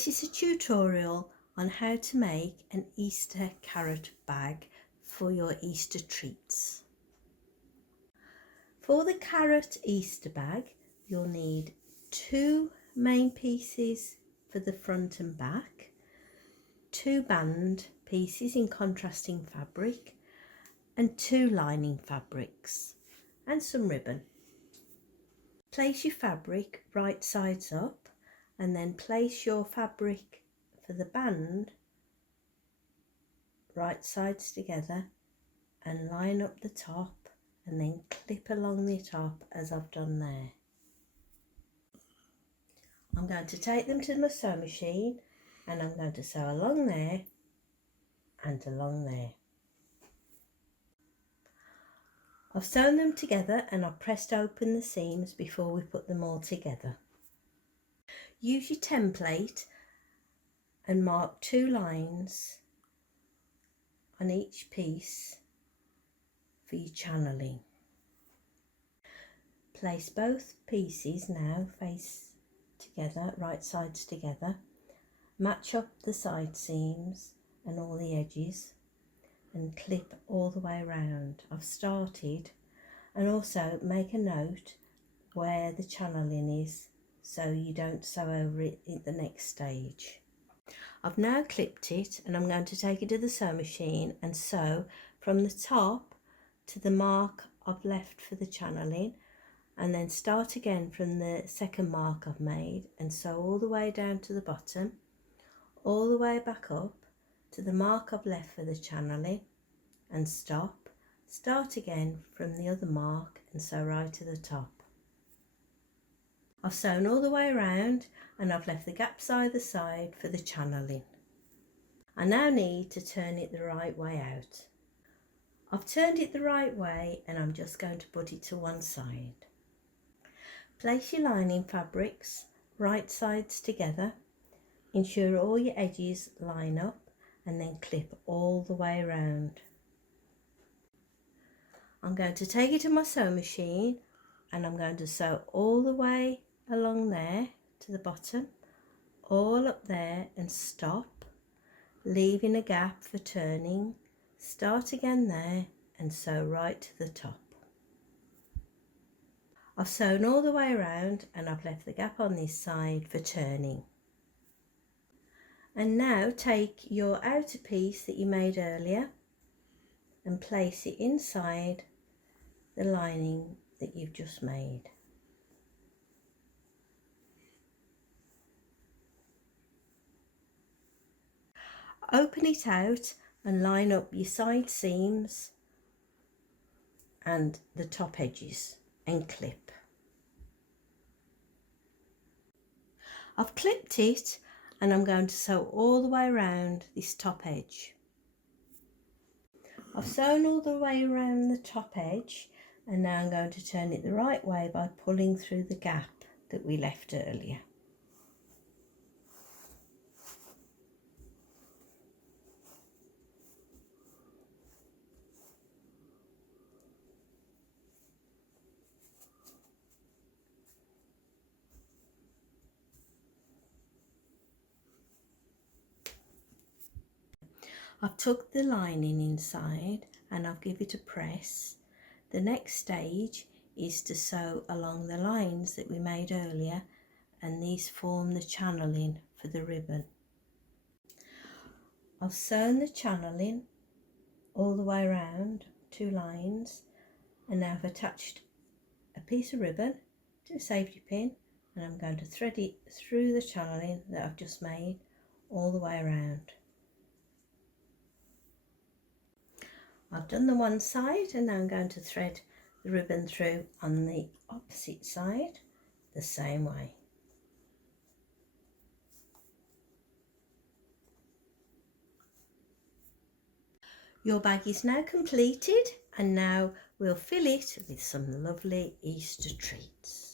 This is a tutorial on how to make an Easter carrot bag for your Easter treats. For the carrot Easter bag, you'll need 2 main pieces for the front and back, 2 band pieces in contrasting fabric, and 2 lining fabrics, and some ribbon. Place your fabric right sides up, and then place your fabric for the band right sides together and line up the top and then clip along the top as I've done there. I'm going to take them to my sewing machine and I'm going to sew along there and along there. I've sewn them together and I've pressed open the seams before we put them all together. Use your template and mark 2 lines on each piece for your channeling. Place both pieces now face together, right sides together. Match up the side seams and all the edges and clip all the way around. I've started, and also make a note where the channeling is so you don't sew over it at the next stage. I've now clipped it and I'm going to take it to the sewing machine and sew from the top to the mark I've left for the channeling, and then start again from the second mark I've made and sew all the way down to the bottom, all the way back up to the mark I've left for the channeling and stop, start again from the other mark and sew right to the top. I've sewn all the way around and I've left the gaps either side for the channeling. I now need to turn it the right way out. I've turned it the right way and I'm just going to put it to one side. Place your lining fabrics right sides together. Ensure all your edges line up and then clip all the way around. I'm going to take it to my sewing machine and I'm going to sew all the way along there to the bottom, all up there and stop, leaving a gap for turning, start again there and sew right to the top. I've sewn all the way around and I've left the gap on this side for turning. And now take your outer piece that you made earlier and place it inside the lining that you've just made. Open it out and line up your side seams and the top edges and clip. I've clipped it and I'm going to sew all the way around this top edge. I've sewn all the way around the top edge and now I'm going to turn it the right way by pulling through the gap that we left earlier. I've tucked the lining inside and I've given it a press. The next stage is to sew along the lines that we made earlier, and these form the channeling for the ribbon. I've sewn the channeling all the way around 2 lines, and now I've attached a piece of ribbon to a safety pin and I'm going to thread it through the channeling that I've just made all the way around. I've done the one side and now I'm going to thread the ribbon through on the opposite side the same way. Your bag is now completed and now we'll fill it with some lovely Easter treats.